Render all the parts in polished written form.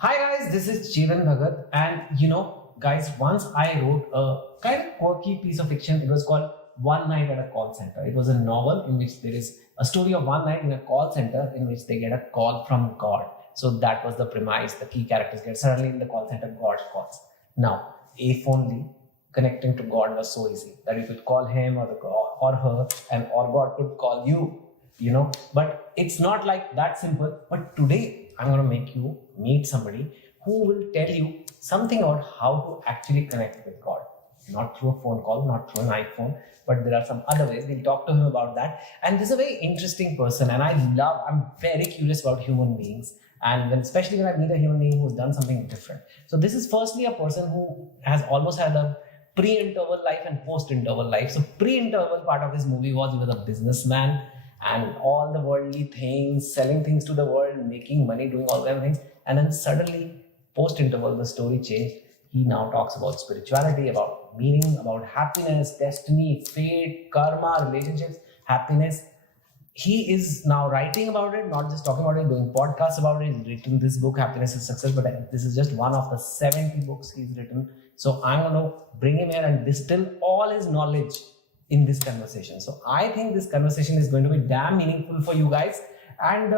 Hi guys, this is Chetan Bhagat, and guys, once I wrote a kind of quirky piece of fiction. It was called One Night at a Call Center. It was a novel in which there is a story of one night in a call center in which they get a call from God. So that was the premise. The key characters get suddenly in the call center, God calls. Now, if only connecting to God was so easy that you could call him or her, or God could call you. But it's not like that simple. But today I'm going to make you meet somebody who will tell you something about how to actually connect with God. Not through a phone call, not through an iPhone, but there are some other ways. We'll talk to him about that. And this is a very interesting person, and I'm very curious about human beings. And especially when I meet a human being who's done something different. So this is firstly a person who has almost had a pre-interval life and post-interval life. So pre-interval part of his movie was he was a businessman and all the worldly things, selling things to the world, making money, doing all kinds of things. And then suddenly, post-interval, the story changed. He now talks about spirituality, about meaning, about happiness, destiny, fate, karma, relationships, happiness. He is now writing about it, not just talking about it, doing podcasts about it. He's written this book, Happiness is Success, but this is just one of the 70 books he's written. So I'm going to bring him here and distill all his knowledge in this conversation. So I think this conversation is going to be damn meaningful for you guys. And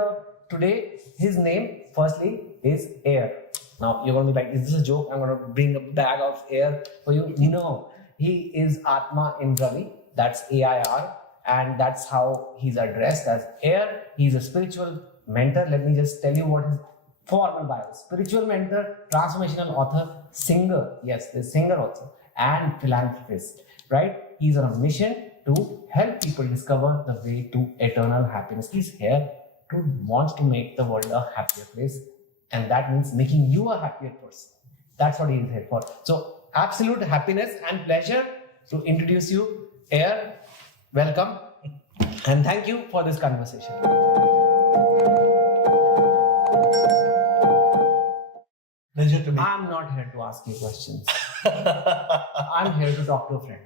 today, his name, firstly, is Air. Now, you're going to be like, is this a joke? I'm going to bring a bag of air for you. No, he is Atman in Ravi. That's AIR. And that's how he's addressed as Air. He's a spiritual mentor. Let me just tell you what his formal bio is. Spiritual mentor, transformational author, singer. Yes, the singer also. And philanthropist, right? He's on a mission to help people discover the way to eternal happiness. He's here wants to make the world a happier place. And that means making you a happier person. That's what he's here for. So, absolute happiness and pleasure to introduce you. Air, welcome. And thank you for this conversation. Pleasure to me. I'm not here to ask you questions. I'm here to talk to a friend.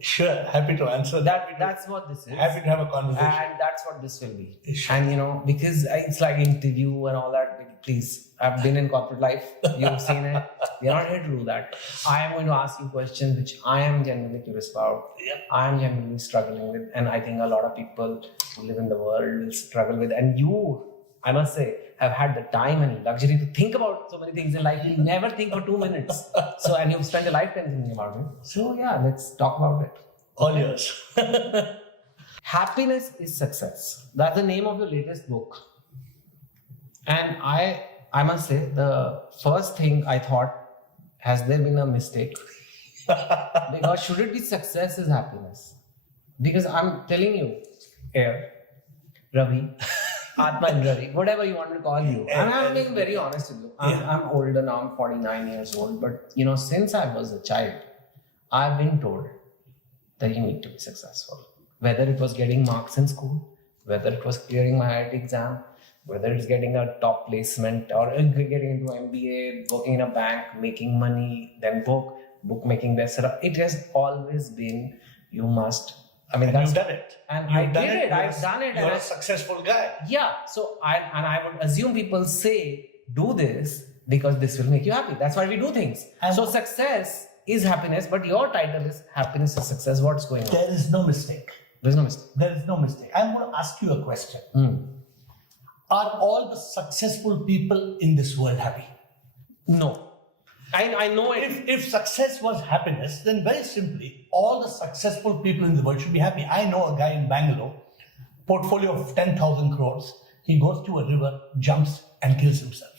Sure, happy to answer That's what this is. Happy to have a conversation. And that's what this will be. Sure. And because it's like interview and all that, please, I've been in corporate life, you've seen it. We're not here to do that. I am going to ask you questions which I am genuinely curious about. Yep. I am genuinely struggling with, and I think a lot of people who live in the world will struggle with. And you, I must say, have had the time and luxury to think about so many things in life. You never think for 2 minutes. And you've spent a lifetime thinking about it. So yeah, let's talk about it. All yours. Happiness is Success. That's the name of your latest book. And I must say, the first thing I thought, has there been a mistake? Because should it be success is happiness? Because I'm telling you, Air, Ravi, Atman, Ravi, whatever you want to call you. And I'm being very honest with you. I'm older now, I'm 49 years old. But since I was a child, I've been told that you need to be successful. Whether it was getting marks in school, whether it was clearing my IIT exam, whether it's getting a top placement or getting into MBA, working in a bank, making money, then bookmaking bestseller. It has always been, you must. You've done it. And I've done it. You're and a successful guy. Yeah. So I would assume people say, do this because this will make you happy. That's why we do things. So success is happiness, but your title is Happiness is Success. What's going on? There is no mistake. There's no mistake. There is no mistake. I'm going to ask you a question. Are all the successful people in this world happy? No. I know it. If success was happiness, then very simply, all the successful people in the world should be happy. I know a guy in Bangalore, portfolio of 10,000 crores. He goes to a river, jumps and kills himself.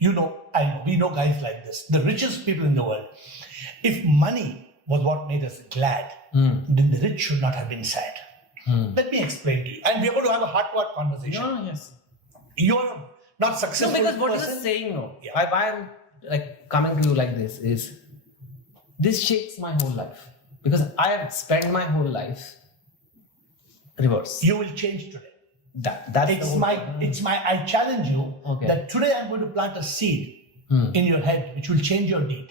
I know, we know guys like this. The richest people in the world. If money was what made us glad, then the rich should not have been sad. Let me explain to you. And we're going to have a heart-to-heart conversation. No, yes. You're not successful. No, because what person. you're saying, no. Yeah. Why I'm coming to you like this is, this shakes my whole life. Because I have spent my whole life reverse. You will change today. That's I challenge you that today I'm going to plant a seed in your head which will change your deed.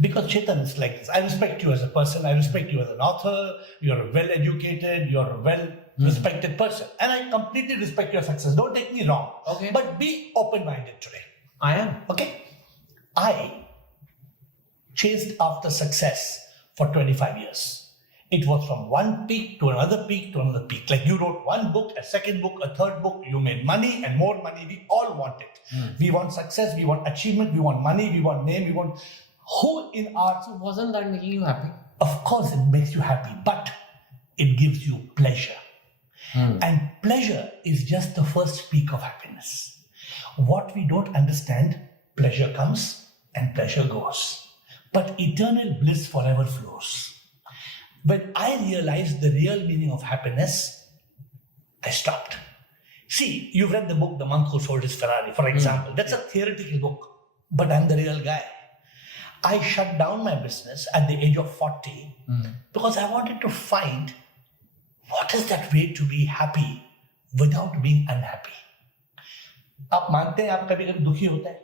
Because Chetan is like this. I respect you as a person. I respect you as an author. You're a well-educated. You're a well-respected person. And I completely respect your success. Don't take me wrong. Okay. But be open-minded today. I am. Okay? I chased after success for 25 years. It was from one peak to another peak to another peak. Like you wrote one book, a second book, a third book, you made money and more money. We all want it. We want success, we want achievement, we want money, we want name, we want... Who in our... So wasn't that making you happy? Of course it makes you happy, but it gives you pleasure. And pleasure is just the first peak of happiness. What we don't understand, pleasure comes and pleasure goes. But eternal bliss forever flows. When I realized the real meaning of happiness, I stopped. See, you've read the book The Monk Who Sold His Ferrari, for example. That's a theoretical book, but I'm the real guy. I shut down my business at the age of 40 because I wanted to find what is that way to be happy without being unhappy. आप मानते हैं आप कभी कभी दुखी होते हैं?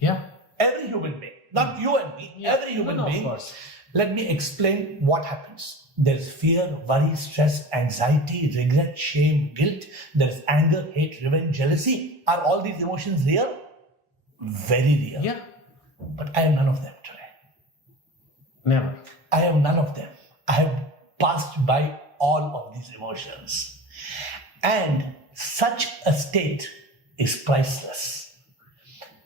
Yeah. Every human being, not you and me, every human No, of being. course. Let me explain what happens. There's fear, worry, stress, anxiety, regret, shame, guilt. There's anger, hate, revenge, jealousy. Are all these emotions real? Very real. Yeah. But I am none of them today. Never. I am none of them. I have passed by all of these emotions. And such a state is priceless.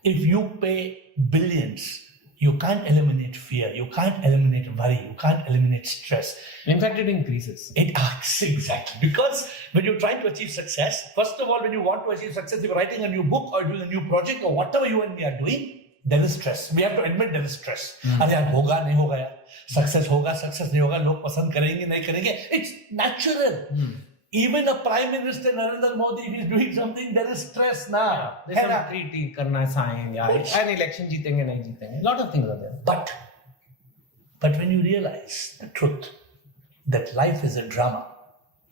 If you pay billions, you can't eliminate fear, you can't eliminate worry, you can't eliminate stress. In fact, it increases. It acts exactly. Because when you're trying to achieve success, first of all, when you want to achieve success, you're writing a new book or doing a new project or whatever you and me are doing, there is stress. We have to admit there is stress. अरे यार होगा नहीं होगा यार, success होगा success नहीं होगा, लोग पसंद करेंगे नहीं करेंगे. It's natural. Even a Prime Minister Narendra Modi, if he's doing something, there is stress now. There's some treaty करना है sign यार. An election जीतेंगे नहीं जीतेंगे. A lot of things are there. But when you realize the truth that life is a drama,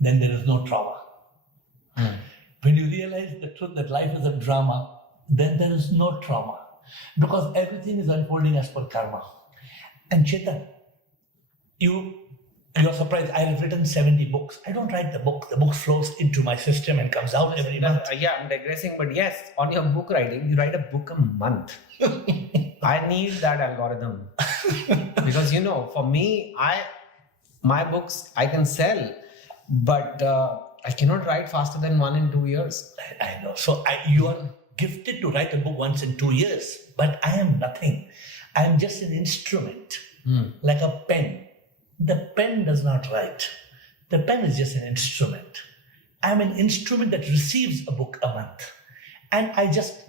then there is no trauma. When you realize the truth that life is a drama, then there is no trauma. Because everything is unfolding as per karma. And Chetan, you're surprised. I have written 70 books. I don't write the book. The book flows into my system and comes out every month. Yeah, I'm digressing, but yes, on your book writing, you write a book a month. I need that algorithm. Because, for me, my books I can sell, but I cannot write faster than 1 in 2 years. I know. So you are gifted to write a book once in 2 years, but I am nothing. I am just an instrument, like a pen. The pen does not write. The pen is just an instrument. I'm an instrument that receives a book a month. And I just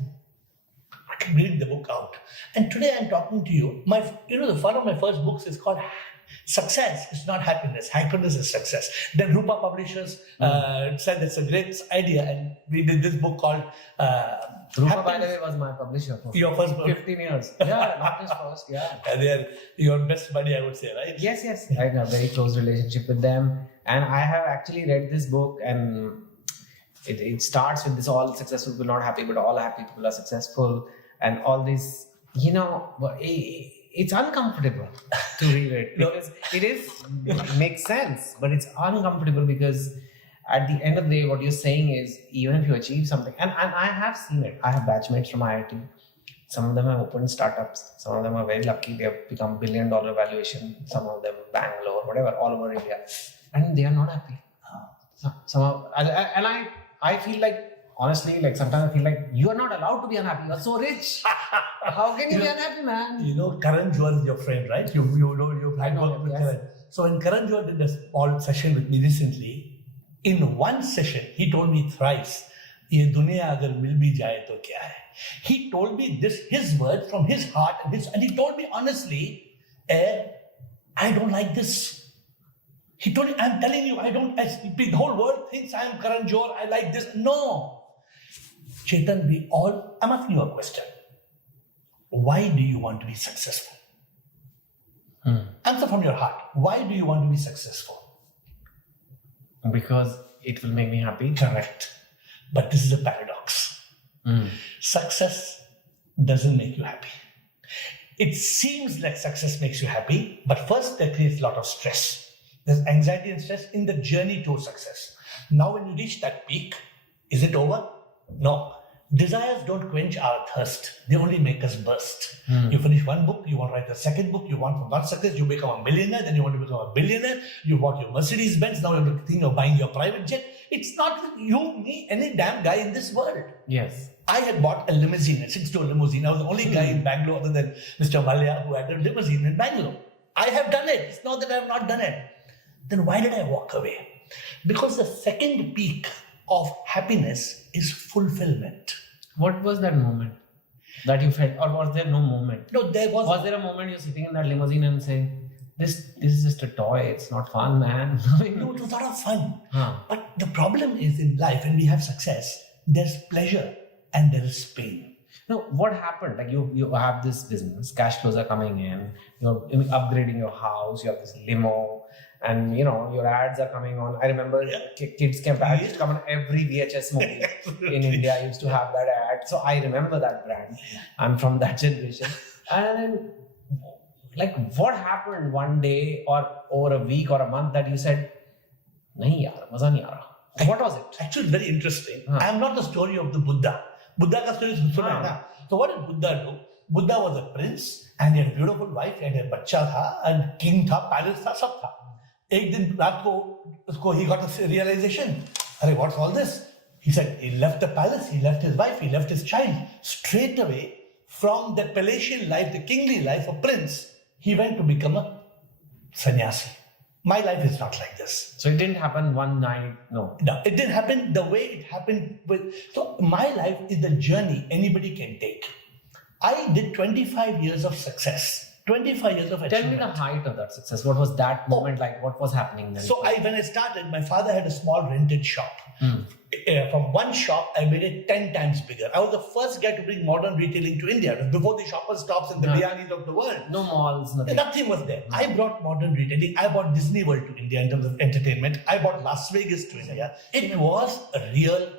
bring the book out. And today I'm talking to you. One of my first books is called Success is Not Happiness. Happiness is Success. Then Rupa Publishers said it's a great idea. And we did this book called Rupa, by the way, was my publisher for your first book. 15 years. Yeah, not just first, yeah. And they are your best buddy, I would say, right? Yes. I have a very close relationship with them. And I have actually read this book, and it starts with this: all successful people not happy, but all happy people are successful. And all this, it's uncomfortable to read it. Because it makes sense, but it's uncomfortable because at the end of the day, what you're saying is, even if you achieve something, and I have seen it. I have batchmates from IIT. Some of them have opened startups. Some of them are very lucky. They have become $1 billion valuation. Some of them Bangalore, whatever, all over India. And they are not happy. I feel like, honestly, like sometimes I feel like you are not allowed to be unhappy. You are so rich. How can you be unhappy, man? Karan Johar is your friend, right? You've worked with Karan. So when Karan Johar did a small session with me recently, in one session, he told me thrice, "Ye duniya agar mil bhi jaye to kya hai?" He told me this, his word from his heart, and he told me honestly, I don't like this. He told me, I'm telling you, the whole world thinks I am Karan Johar, I like this. No. Chetan, I'm asking you a question. Why do you want to be successful? Answer from your heart. Why do you want to be successful? Because it will make me happy. Correct. But this is a paradox. Success doesn't make you happy. It seems like success makes you happy, but first that creates a lot of stress. There's anxiety and stress in the journey to success. Now when you reach that peak, is it over? No. Desires don't quench our thirst. They only make us burst. You finish one book, you want to write the second book, you want from that success, you become a millionaire, then you want to become a billionaire, you bought your Mercedes Benz, now you're thinking of buying your private jet. It's not you, me, any damn guy in this world. Yes. I had bought a limousine, a 6-door limousine. I was the only guy in Bangalore other than Mr. Malya who had a limousine in Bangalore. I have done it. It's not that I have not done it. Then why did I walk away? Because the second peak of happiness is fulfillment. What was that moment that you felt, or was there no moment? No, there was. Was there a moment you're sitting in that limousine and saying, this is just a toy, it's not fun, man? No, it was a lot of fun. Huh. But the problem is in life, when we have success, there's pleasure and there is pain. No, what happened? Like you have this business, cash flows are coming in, you're upgrading your house, you have this limo, and your ads are coming on. I remember Kids Camp ads used to come on every VHS movie in India. Used to have that ad, so I remember that brand. I'm from that generation. And then, like, what happened one day or over a week or a month that you said, "Nahi yaar, maza nahi aa raha." What was it? Actually, very interesting. I am not the story of the Buddha. Buddha ka story is suna hai na. So what did Buddha do? Buddha was a prince and he had a beautiful wife, he had a bacha tha, and king tha, palace tha, sab tha. एक दिन रात को उसको he got a realization. Arey, what's all this? He said he left the palace, he left his wife, he left his child. Straight away from the palatial life, the kingly life of prince, he went to become a sannyasi. My life is not like this. So it didn't happen one night. No, it didn't happen the way it happened. So my life is the journey anybody can take. I did 25 years of success. 25 years of achievement. Tell me the height of that success. What was that moment like? What was happening then? So when I started, my father had a small rented shop. From one shop, I made it 10 times bigger. I was the first guy to bring modern retailing to India. Before the Shoppers Stops and the Biryanis of the world. No malls, nothing. Nothing was there. I brought modern retailing. I brought Disney World to India in terms of entertainment. I brought Las Vegas to India. It was a real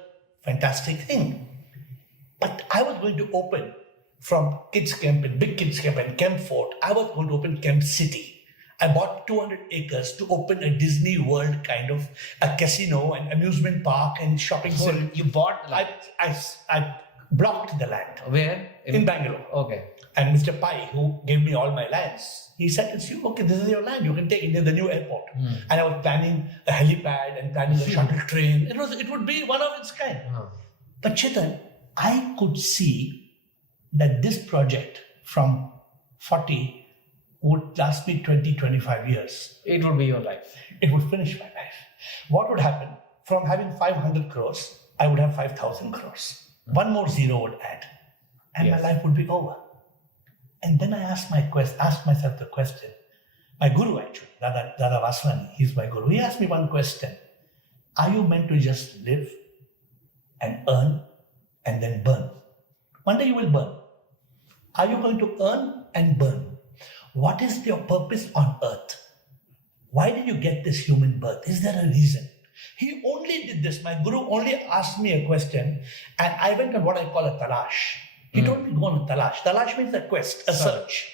fantastic thing. But I was going to open from Kids Camp and Big Kids Camp and Camp Fort, I was going to open Camp City. I bought 200 acres to open a Disney World kind of a casino and amusement park and shopping center. You bought land? I blocked the land. Where? In Bangalore. Okay. And Mr. Pai, who gave me all my lands, he said, it's you, okay, this is your land, you can take it near the new airport. And I was planning a helipad and planning a shuttle train. It would be one of its kind. But Chetan, I could see that this project from 40 would last me 20-25 years. It would be your life. It would finish my life. What would happen? From having 500 crores, I would have 5,000 crores. One more zero would add. And my life would be over. And then I asked myself the question. My guru actually, Dada Vaswani, he's my guru. He asked me one question. Are you meant to just live and earn and then burn? One day you will burn. Are you going to earn and burn? What is your purpose on earth? Why did you get this human birth? Is there a reason? He only did this. My guru only asked me a question and I went on what I call a talash. He told me go on a talash. Talash means a quest, a search.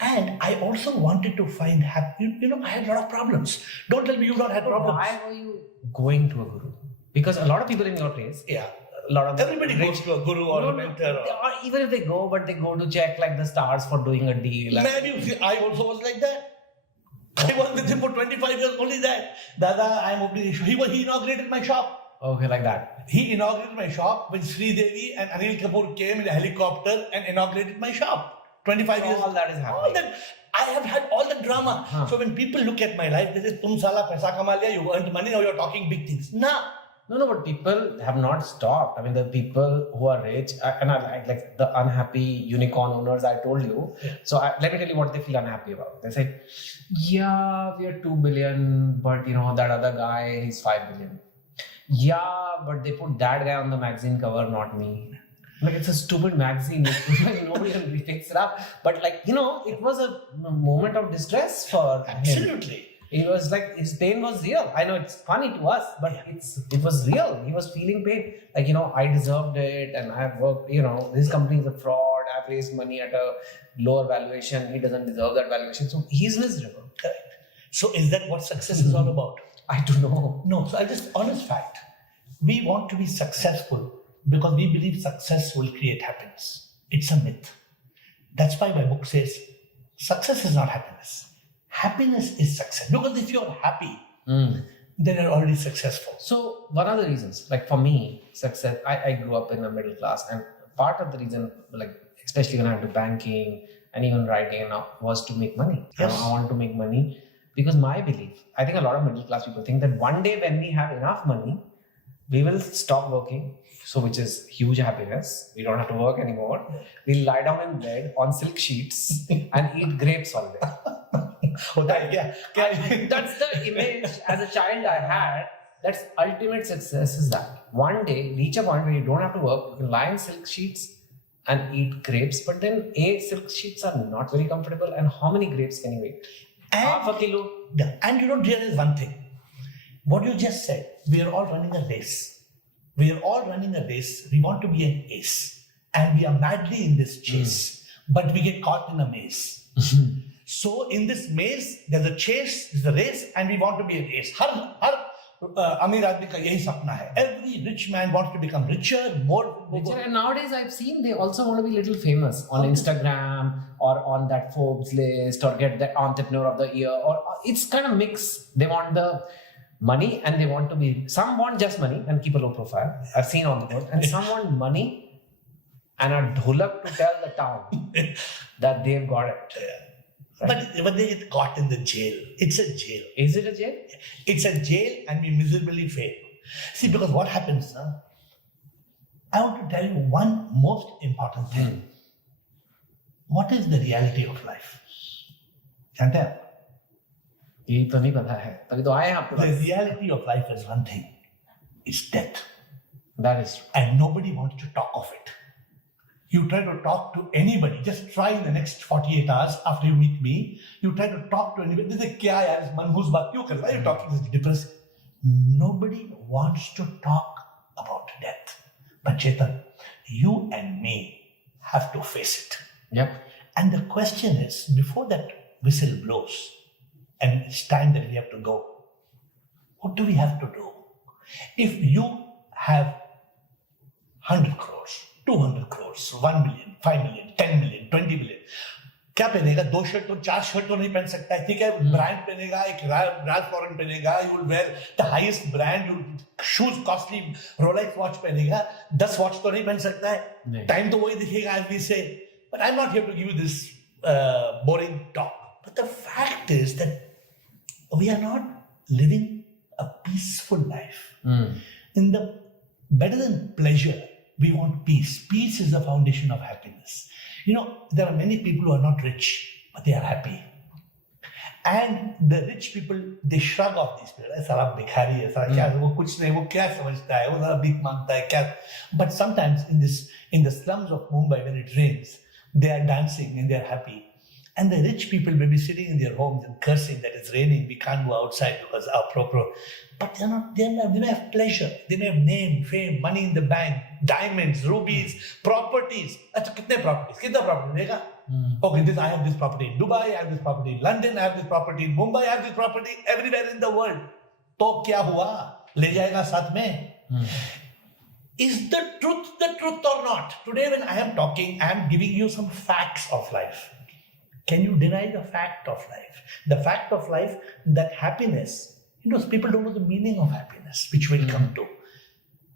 And I also wanted to find happy. I had a lot of problems. Don't tell me you've not had problems. Why were you going to a guru? Because a lot of people in your place, a lot of everybody goes to a guru or a mentor. Or even if they go, but they go to check like the stars for doing a deal. Maybe I also was like that. I was with him for 25 years, only that. Dada, I'm opening. He inaugurated my shop. Okay, like that. He inaugurated my shop when Sri Devi and Anil Kapoor came in a helicopter and inaugurated my shop. 25 years. All that is happening. All that. I have had all the drama. So when people look at my life, they say, "Tum sala paisa kama liya, you earned money, now you're talking big things." Nah. No, but people have not stopped. I mean, the people who are rich, and I like the unhappy unicorn owners I told you. So let me tell you what they feel unhappy about. They say, yeah, we are 2 billion, but that other guy, he's 5 billion. Yeah, but they put that guy on the magazine cover, not me. Like, it's a stupid magazine. Nobody really picks it up. But it was a moment of distress for him. Absolutely. It was like his pain was real. I know it's funny to us, but it was real. He was feeling pain. Like, I deserved it and I've worked, this company is a fraud. I've raised money at a lower valuation. He doesn't deserve that valuation. So he's miserable. Correct. So is that what success is all about? I don't know. No. So I'll just honest fact. we want to be successful because we believe success will create happiness. It's a myth. That's why my book says success is not happiness. Happiness is success. Because if you're happy, then you're already successful. So one of the reasons, like for me, success, I grew up in a middle class, and part of the reason, like especially when I went to banking and even writing now, was to make money. Yes. I want to make money because my belief, I think a lot of middle class people think that one day when we have enough money, we will stop working. So which is huge happiness. We don't have to work anymore. We'll lie down in bed on silk sheets and eat grapes all day. That's the image as a child I had. That's ultimate success is that. One day, reach a point where you don't have to work. You can lie in silk sheets and eat grapes. But then, silk sheets are not very comfortable. And how many grapes can you eat? Half a kilo. And you don't realize one thing. What you just said, we are all running a race. We are all running a race. We want to be an ace. And we are madly in this chase. But we get caught in a maze. So in this maze, there's a chase, there's a race, and we want to be an ace. Amir aadmi ka yahi sapna hai. Every rich man wants to become richer, more. And nowadays I've seen they also want to be little famous on Instagram or on that Forbes list or get the entrepreneur of the year. Or it's kind of mixed. They want the money and they want to be, some want just money and keep a low profile. I've seen on the board. And some want money and a dholak to tell the town that they've got it. Right? But they get caught in the jail. It's a jail. Is it a jail? It's a jail and we miserably fail. See, because what happens, I want to tell you one most important thing. What is the reality of life? जानते हैं? ये तो नहीं पता है. तभी तो आए हैं आपके The pass. reality of life is one thing. It's death. That is true. And nobody wants to talk of it. You try to talk to anybody, just try in the next 48 hours after you meet me, you try to talk to anybody, they say, kya yaar, is manhus baat kyun kar raha hai? You're talking this depressing. Nobody wants to talk about death. But Chetan, you and me have to face it. Yep. And the question is, before that whistle blows, and it's time that we have to go, what do we have to do? If you have 100 crores, 200 crores, 1 million, 5 million, 10 million, 20 million, क्या पहनेगा? 2 shirt तो 4 shirt तो नहीं पहन सकता है, ठीक है? ब्रांड पहनेगा, एक राल्फ लॉरेन पहनेगा, you will wear the highest brand, you shoes costly, Rolex watch पहनेगा, 10 watch तो नहीं पहन सकता है, time तो वही दिखेगा as we say. But I'm not here to give you this boring talk. But the fact is that we are not living a peaceful life. In the better than pleasure, we want peace. Peace is the foundation of happiness. You know, there are many people who are not rich, but they are happy. And the rich people, they shrug off these people. Sara bhikhari hai, sara kya, wo kuch nahi, wo kya samajhta hai, wo sara bhik mangta hai, kya. But sometimes in the slums of Mumbai, when it rains, they are dancing and they are happy. And the rich people may be sitting in their homes and cursing that it's raining, we can't go outside because pro. But they may have pleasure. They may have name, fame, money in the bank, diamonds, rubies, properties. Achha, kitne properties? Kitna property? Dekha? Okay, I have this property in Dubai, I have this property in London, I have this property in Mumbai, I have this property everywhere in the world. To kya hua? Le jayega saath mein. Is the truth or not? Today when I am talking, I am giving you some facts of life. Can you deny the fact of life? The fact of life that happiness, people don't know the meaning of happiness, which we'll come to.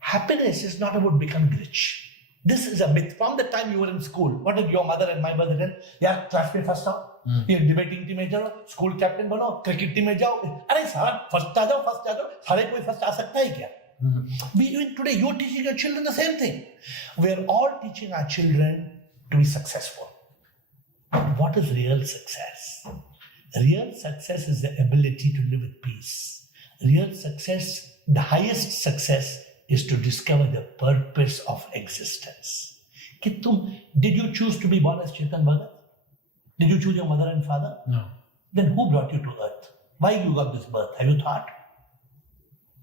Happiness is not about becoming rich. This is a myth. From the time you were in school, what did your mother and my mother tell? Yeah, class mein first aao. Debating team mein jao, school captain bano, cricket team mein jao. Arey sara first aa jao. Sare koi first aa sakta hai kya? Even today, you're teaching your children the same thing. We're all teaching our children to be successful. What is real success? Real success is the ability to live with peace. Real success, the highest success, is to discover the purpose of existence. Did you choose to be born as Chetan Bhagat? Did you choose your mother and father? No. Then who brought you to earth? Why you got this birth? Have you thought?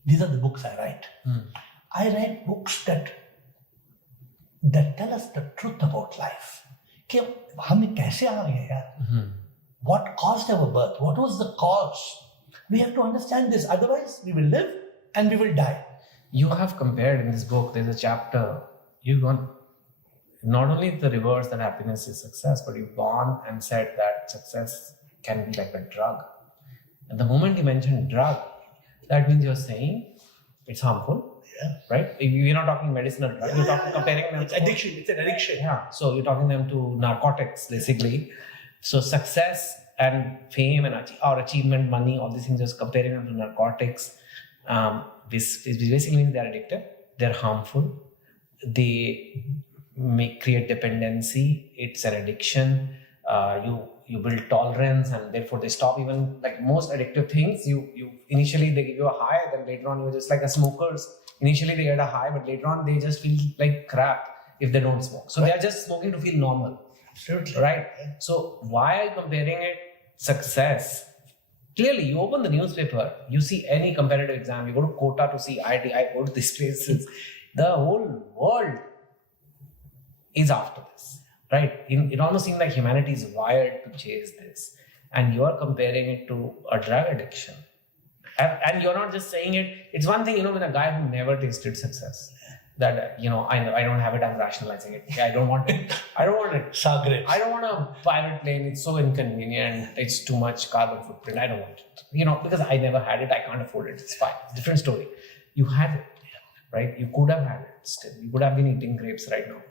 These are the books I write. I write books that tell us the truth about life. What caused our birth? What was the cause? We have to understand this. Otherwise, we will live and we will die. you have compared in this book, there's a chapter, you've gone, not only the reverse that happiness is success, but you've gone and said that success can be like a drug. And the moment you mention drug, that means you're saying it's harmful, right? You're not talking medicinal drug, you're talking comparing them. It's addiction, it's an addiction. Yeah, so you're talking them to narcotics, basically. So success and fame and or achievement, money, all these things, just comparing them to narcotics. This basically means they're addictive, they're harmful, they create dependency, it's an addiction. You build tolerance, and therefore they stop. Even like most addictive things, you initially they give you a high, then later on you're just like a smokers. Initially they get a high, but later on they just feel like crap if they don't smoke. So they are just smoking to feel normal. Absolutely. Right? So while comparing it success, clearly you open the newspaper, you see any competitive exam, you go to Kota to see IIT, I go to these places, the whole world is after this, right? It almost seems like humanity is wired to chase this, and you are comparing it to a drug addiction. And you're not just saying it, it's one thing, with a guy who never tasted success. That, I don't have it, I'm rationalizing it. I don't want it. I don't want it. Sagre. I don't want a private plane. It's so inconvenient. It's too much carbon footprint. I don't want it. Because I never had it. I can't afford it. It's fine. It's a different story. You had it, right? You could have had it still. You could have been eating grapes right now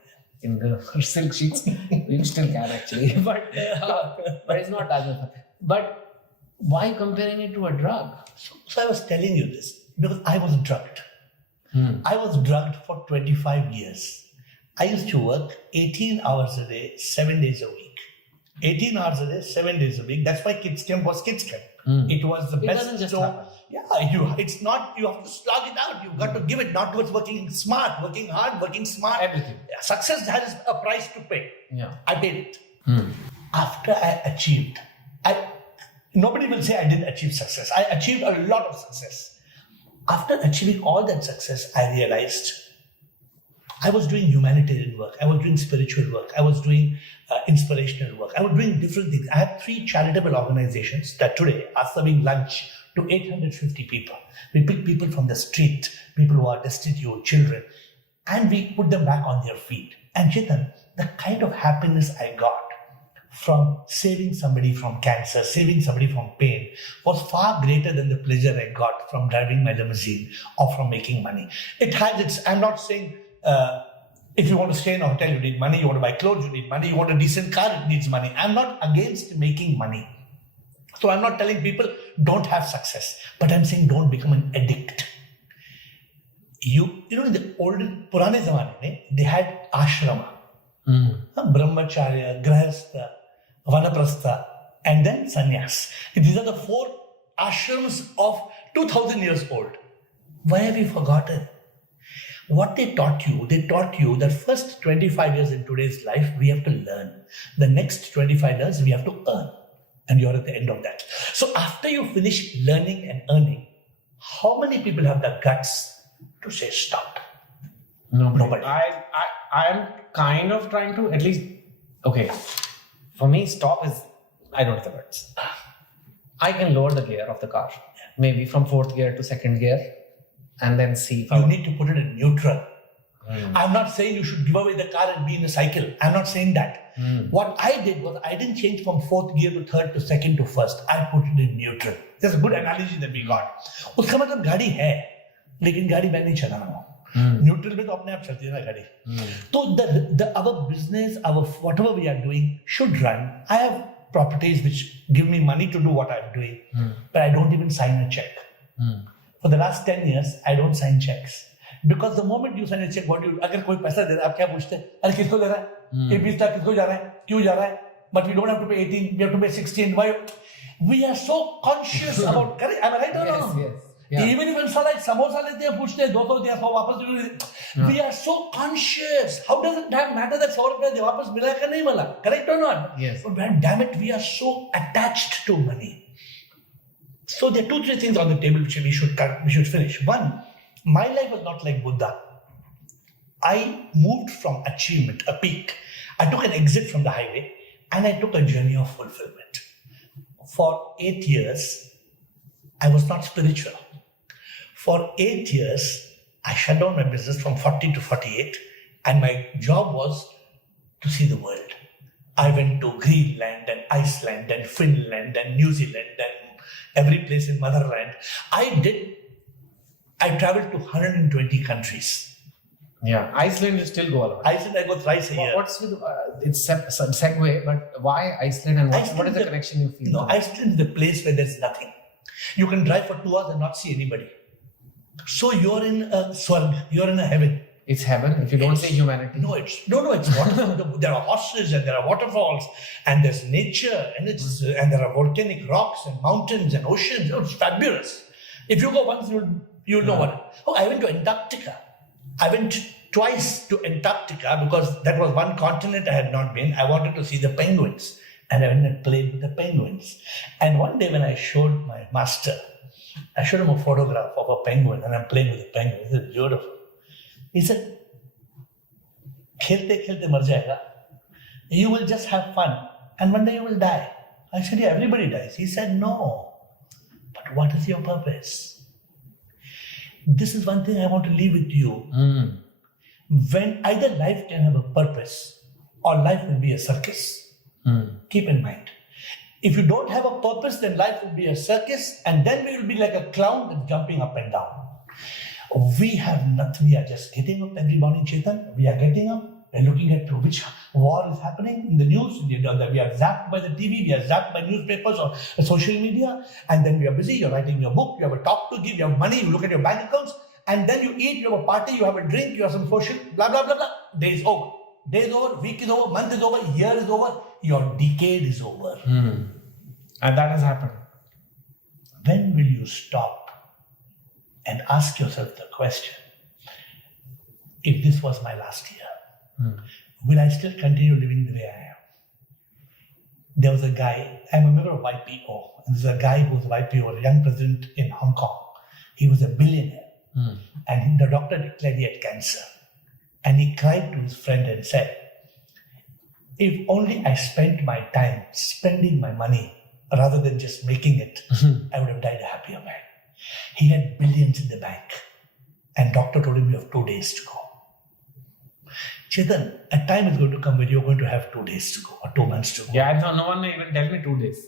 in the silk sheets. You still can actually. But it's not as much. But why comparing it to a drug? So I was telling you this because I was drugged. I was drugged for 25 years. I used to work 18 hours a day, 7 days a week. 18 hours a day, 7 days a week. That's why Kids Camp was Kids Camp. It was the It best. doesn't just happen. Yeah, it's not, you have to slog it out. You've got to give it, not towards working smart, working hard, working smart. Everything. Yeah, success has a price to pay. Yeah. I paid it. After I achieved, nobody will say I didn't achieve success. I achieved a lot of success. After achieving all that success, I realized I was doing humanitarian work. I was doing spiritual work. I was doing inspirational work. I was doing different things. I have 3 charitable organizations that today are serving lunch to 850 people. We pick people from the street, people who are destitute, children, and we put them back on their feet. And Chetan, the kind of happiness I got from saving somebody from cancer, saving somebody from pain, was far greater than the pleasure I got from driving my limousine or from making money. It has its, I'm not saying if you want to stay in a hotel, you need money, you want to buy clothes, you need money, you want a decent car, it needs money. I'm not against making money. So I'm not telling people don't have success, but I'm saying don't become an addict. In the old Purane Zamane, they had ashrama, brahmacharya, grahastha, vanaprastha, and then sannyas. These are the 4 ashrams of 2000 years old. Why have we forgotten? What they taught you that first 25 years in today's life, we have to learn. The next 25 years, we have to earn. And you're at the end of that. So after you finish learning and earning, how many people have the guts to say stop? Nobody. I'm kind of trying to at least, okay, for me, stop is, I don't have the words. I can lower the gear of the car, maybe from 4th gear to 2nd gear, and then see. You need to put it in neutral. I'm not saying you should give away the car and be in a cycle. I'm not saying that. What I did was I didn't change from 4th gear to 3rd to 2nd to 1st. I put it in neutral. That's a good analogy that we got. उसका मतलब गाड़ी है, लेकिन गाड़ी मैं नहीं चला रहा हूँ. Neutral में तो अपने आप चलती है ना गाड़ी. So our business, our whatever we are doing should run. I have properties which give me money to do what I'm doing, but I don't even sign a check. For the last 10 years, I don't sign checks. Because the moment you sign a check, अगर कोई पैसा दे रहा है, आप क्या पूछते हैं? अरे किसको दे रहा है? ये 20 लाख किसको जा रहा है? क्यों जा रहा है? But we don't have to pay 18, we have to pay 16. Why? We are so conscious about, correct? Am I right or no? Yes. Yeah. Even if it's like samosa लेते हैं, पूछते हैं 200 दिया 100 वापस दे. We are so conscious. How does it matter that 100 रुपया दे वापस मिला या नहीं मिला? Correct or not? Yes. But damn it, we are so attached to money. So there are 2-3 things on the table which we should finish. One, my life was not like Buddha. I moved from achievement, a peak. I took an exit from the highway and I took a journey of fulfillment. For 8 years, I was not spiritual. For 8 years, I shut down my business from 40 to 48, and my job was to see the world. I went to Greenland and Iceland and Finland and New Zealand and every place in Motherland. I traveled to 120 countries. Yeah, Iceland you still go a lot. Iceland, I go thrice a year. What's with it's a segue, but why Iceland and what is the connection you feel? No, Iceland is the place where there's nothing. You can drive for 2 hours and not see anybody. So you're in a swarg, you're in a heaven. It's heaven if you don't say humanity. No, it's waterfall. There are horses and there are waterfalls and there's nature and and there are volcanic rocks and mountains and oceans. It's fabulous. If you go once, you'll know what. Oh, I went to Antarctica. I went twice to Antarctica because that was one continent I had not been. I wanted to see the penguins. And I went and played with the penguins. And one day when I showed my master, I showed him a photograph of a penguin and I'm playing with the penguin. He said, beautiful. He said, "Khelte khelte mar jayega. You will just have fun and one day you will die." I said, "Yeah, everybody dies." He said, "No. But what is your purpose?" This is one thing I want to leave with you. When either life can have a purpose or life will be a circus. Keep in mind. If you don't have a purpose, then life will be a circus and then we will be like a clown that's jumping up and down. We have nothing. We are just getting up every morning, Chetan. We are getting up and looking at which war is happening in the news. We are zapped by the TV. We are zapped by newspapers or social media. And then we are busy. You're writing your book. You have a talk to give. You have money. You look at your bank accounts. And then you eat. You have a party. You have a drink. You have some social blah, blah, blah, blah. Day is over. Day is over. Week is over. Month is over. Year is over. Your decade is over. And that has happened. When will you stop and ask yourself the question, if this was my last year, will I still continue living the way I am? There was a guy, I'm a member of YPO, and there's a guy who was YPO, a young president in Hong Kong. He was a billionaire, and the doctor declared he had cancer. And he cried to his friend and said, "If only I spent my time spending my money rather than just making it, I would have died a happier man." He had billions in the bank. And doctor told him, "You have 2 days to go." Chetan, a time is going to come when you're going to have 2 days to go or 2 months to go. Yeah, no one may even tell me 2 days.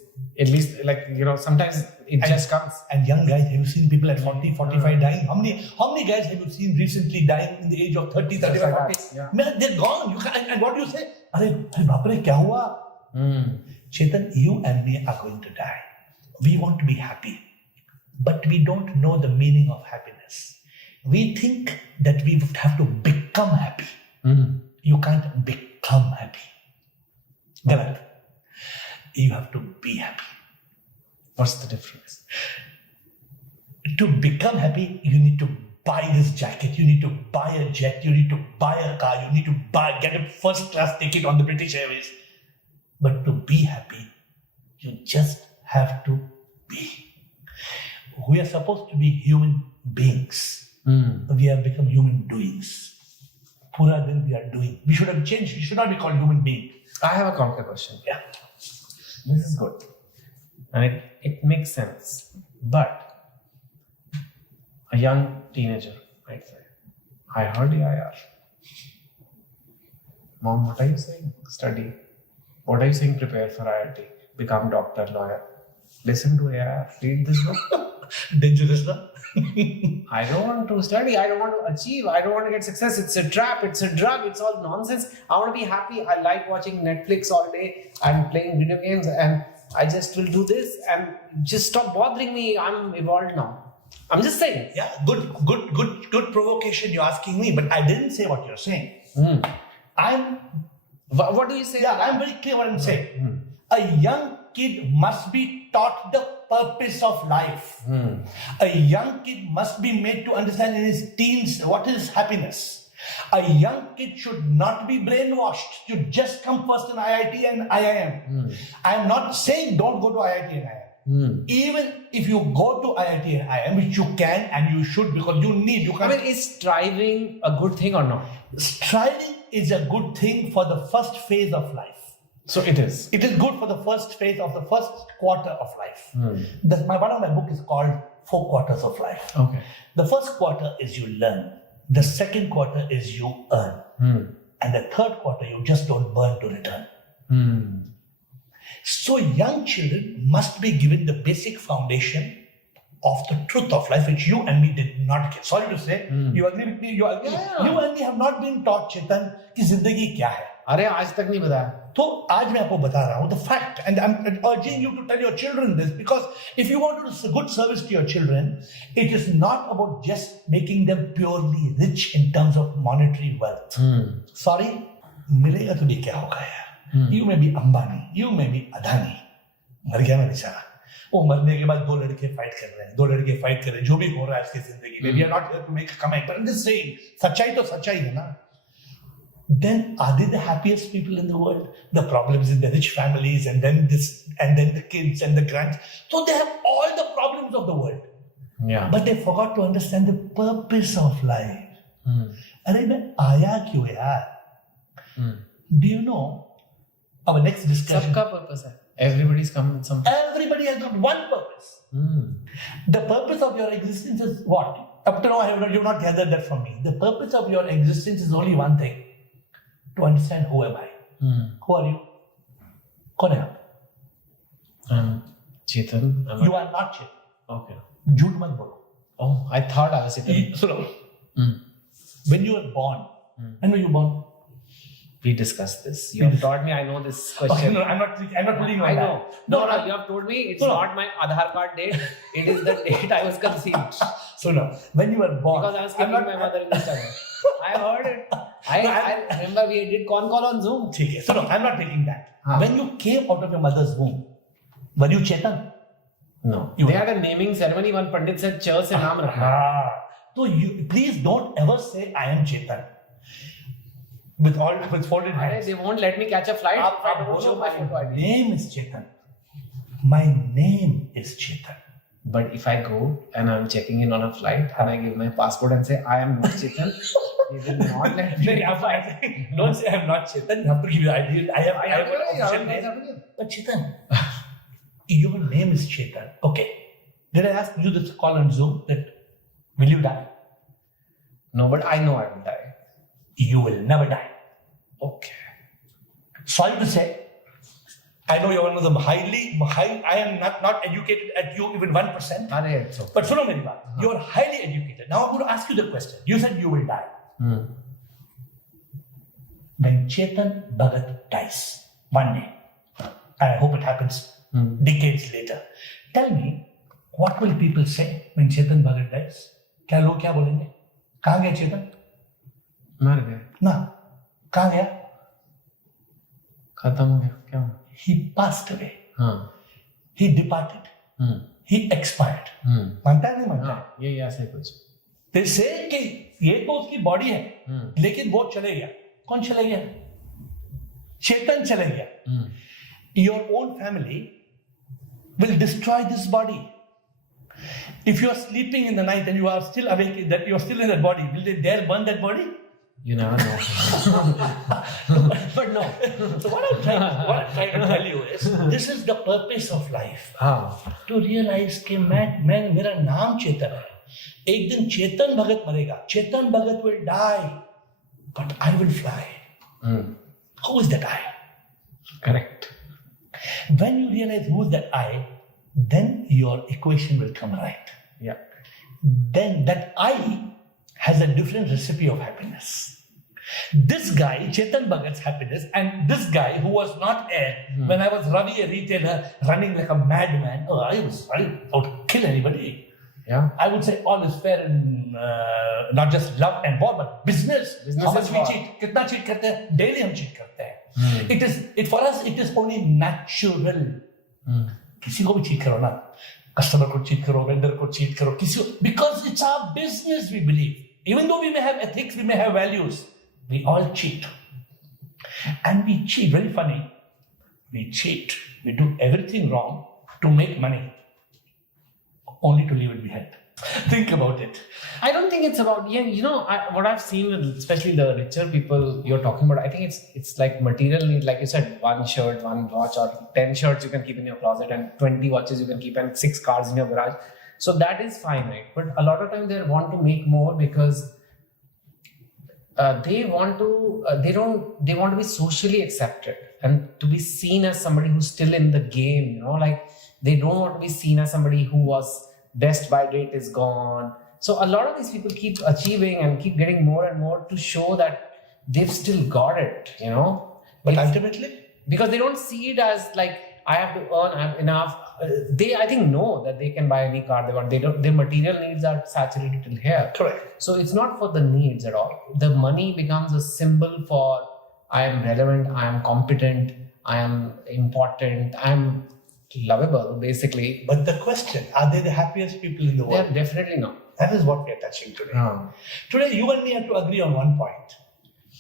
At least, sometimes it just comes. And young guys, have you seen people at 40, 45 dying? How many guys have you seen recently dying in the age of 30, 35, 40? Yeah. Man, they're gone. And what do you say? Arey baapre, kya hua? Chetan, you and me are going to die. We want to be happy. But we don't know the meaning of happiness. We think that we would have to become happy. You can't become happy. Galat. You have to be happy. What's the difference? To become happy, you need to buy this jacket, you need to buy a jet, you need to buy a car, you need to get a first class ticket on the British Airways. But to be happy, you just have to be. We are supposed to be human beings. We have become human doings. Pura din we are doing. We should have changed. We should not be called human being. I have a counter question. Yeah. This is good. And it makes sense. But a young teenager might say, "I heard IIR. Mom, what are you saying? Study. What are you saying? Prepare for IIT. Become doctor, lawyer. Listen to IIR. Read this book." Dangerous, no? I don't want to study. I don't want to achieve. I don't want to get success. It's a trap. It's a drug. It's all nonsense. I want to be happy. I like watching Netflix all day. I'm playing video games and I just will do this and just stop bothering me. I'm evolved now. I'm just saying. Yeah, good provocation you're asking me, but I didn't say what you're saying. What do you say? Yeah, I'm very clear what I'm saying. A young kid must be taught the purpose of life. A young kid must be made to understand in his teens what is happiness. A young kid should not be brainwashed to just come first in IIT and IIM. I am not saying don't go to IIT and IIM. Even if you go to IIT and IIM, which you can and you should because you can't. Is striving a good thing or not? Striving is a good thing for the first phase of life. So it is. It is good for the first phase of the first quarter of life. One of my book is called 4 Quarters of Life. Okay. The first quarter is you learn. The second quarter is you earn. And the third quarter, you just don't burn to return. So young children must be given the basic foundation of the truth of life, which you and me did not get. Sorry to say, you agree with me? You agree? Yeah. You and me have not been taught, Chetan, कि जिंदगी क्या है. अरे आज तक नहीं बताया. तो आज मैं आपको बता रहा हूँ the fact, and I'm urging you to tell your children this, because if you want to do good service to your children, it is not about just making them purely rich in terms of monetary wealth. Sorry, मिलेगा तो भी क्या होगा यार? You may be Ambani, you may be Adani. मर गया ना बेचारा. वो मरने के बाद दो लड़के फाइट कर रहे हैं, जो भी हो रहा है उसकी जिंदगी में. We are not here to make a comment, but I'm just saying, सच्चाई तो सच्चाई है ना. Then are they the happiest people in the world? The problems in the rich families, and then this, and then the kids and the grands. So they have all the problems of the world. Yeah. But they forgot to understand the purpose of life. अरे मैं आया क्यों यार? Do you know our next discussion? सबका purpose है. Everybody's come with something. Everybody has got one purpose. The purpose of your existence is what? Up to now, you've not gathered that from me. The purpose of your existence is only one thing: to understand who am I. Who are you? कौन है आप? Chetan. You are not Chetan. Okay. झूठ मत बोलो. Oh, I thought I was Chetan. So, when you were born, when were you born? We discussed this. You have taught me. I know this question. Okay, no, I'm not putting you on I that. know. No, you have told me it's not my Aadhaar card date. It is the date I was conceived. So no, when you were born, Because I was kicking my mother in the stomach. I heard it. I remember we did con call on Zoom. ठीक है. So no, I'm not taking that. When you came out of your mother's womb, were you Chetan? No. They had a naming ceremony. One Pandit said, "Chur se naam rakha." So you please don't ever say I am Chetan. With folded hands. They won't let me catch a flight if I don't show my photo ID. My name is Chetan. My name is Chetan. But if I go and I'm checking in on a flight and I give my passport and say I am not Chetan, they will not let me. Don't say I'm not Chetan. You have to give the ID. I have an official name. But Chetan, your name is Chetan. Okay. Did I ask you this call on Zoom that will you die? No, but I know I will die. You will never die. Okay. Sorry to say, I know you're one of the I am not educated at you even 1%. But suno meri baat. You're highly educated. Now I'm going to ask you the question. You said you will die. When Chetan Bhagat dies, one day, I hope it happens decades later, tell me, what will people say when Chetan Bhagat dies? क्या लोग क्या बोलेंगे? कहाँ गया चेतन? मर गए ना, कहाँ गया? खत्म हो गया क्या? He passed away. हाँ. He departed. He expired. मानता है नहीं मानता है? ये ऐसे कुछ. They say कि ये तो उसकी बॉडी है, लेकिन वो चले गया. कौन चले गया? चेतन चले गया. Your own family will destroy this body. If you are sleeping in the night and you are still awake, that you are still in that body, will they dare burn that body? You never know. But no. So what I'm trying to tell you is, this is the purpose of life. To realize कि मैं मेरा नाम चेतन है. एक दिन चेतन भगत मरेगा. Chetan Bhagat will die, but I will fly. Who is that I? Correct. When you realize who is that I, then your equation will come right. Yeah. Then that I has a different recipe of happiness. This guy, Chetan Bhagat's happiness, and this guy who was not air, when I was Ravi, a retailer, running like a madman, I would kill anybody. Yeah. I would say all is fair in not just love and war, but business. How much we cheat? कितना cheat करते हैं? Daily हम cheat करते हैं. For us, it is only natural. किसी को भी cheat करो ना. Customer को cheat करो, vendor को cheat करो, because it's our business, we believe. Even though we may have ethics, we may have values, we all cheat. And we cheat, very funny. We cheat. We do everything wrong to make money, only to leave it behind. Think about it. I don't think it's about, what I've seen with especially the richer people you're talking about, I think it's like material need, like you said, one shirt, one watch, or 10 shirts you can keep in your closet, and 20 watches you can keep, and 6 cars in your garage. So that is fine, right? But a lot of times they want to make more because they want to be socially accepted and to be seen as somebody who's still in the game, like they don't want to be seen as somebody who was best by date is gone. So a lot of these people keep achieving and keep getting more and more to show that they've still got it, But ultimately, because they don't see it as like I have to earn, I have enough. They, I think, know that they can buy any car they want. Their material needs are saturated till here. correct. So it's not for the needs at all. The money becomes a symbol for I am relevant, I am competent, I am important, I am lovable, basically. But the question, are they the happiest people in the They world? are definitely not. That is what we are touching today. No. Today, you and me have to agree on one point.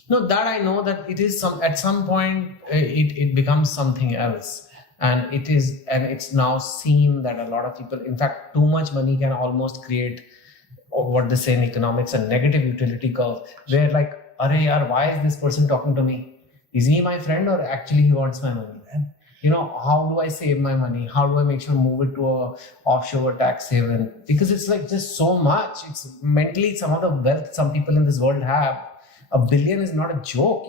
No, that I know that it is at some point it becomes something else. And it's now seen that a lot of people, in fact, too much money can almost create what they say in economics, a negative utility curve, where like, arey yaar, why is this person talking to me? Is he my friend or actually he wants my money? How do I save my money? How do I make sure move it to a offshore tax haven? Because it's like just so much. It's mentally some of the wealth some people in this world have. $1 billion is not a joke,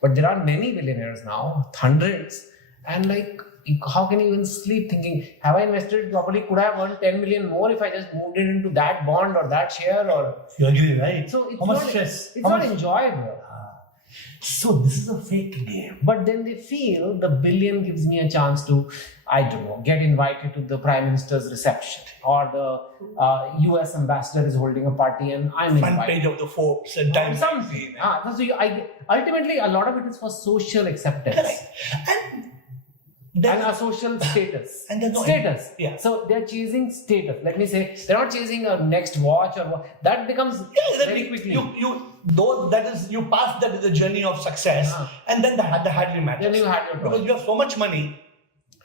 but there are many billionaires now, hundreds. And like, how can you even sleep thinking, have I invested it properly? Could I have earned 10 million more if I just moved it into that bond or that share? Or You agree, right? so it's How much not, stress? it's How not much- enjoyable. So this is a fake game. But then they feel the $1 billion gives me a chance to, I don't know, get invited to the Prime Minister's reception, or the US ambassador is holding a party and I'm Front invited. page of the Forbes and Time Something. Ultimately, a lot of it is for social acceptance. Correct. And And a social status. And there's no- status. Yeah. So they're chasing status. Let me say, they're not chasing a next watch or what. That becomes very quickly. You pass that is the journey of success, and then the Hadley matters. Then you had your Because toy. you have so much money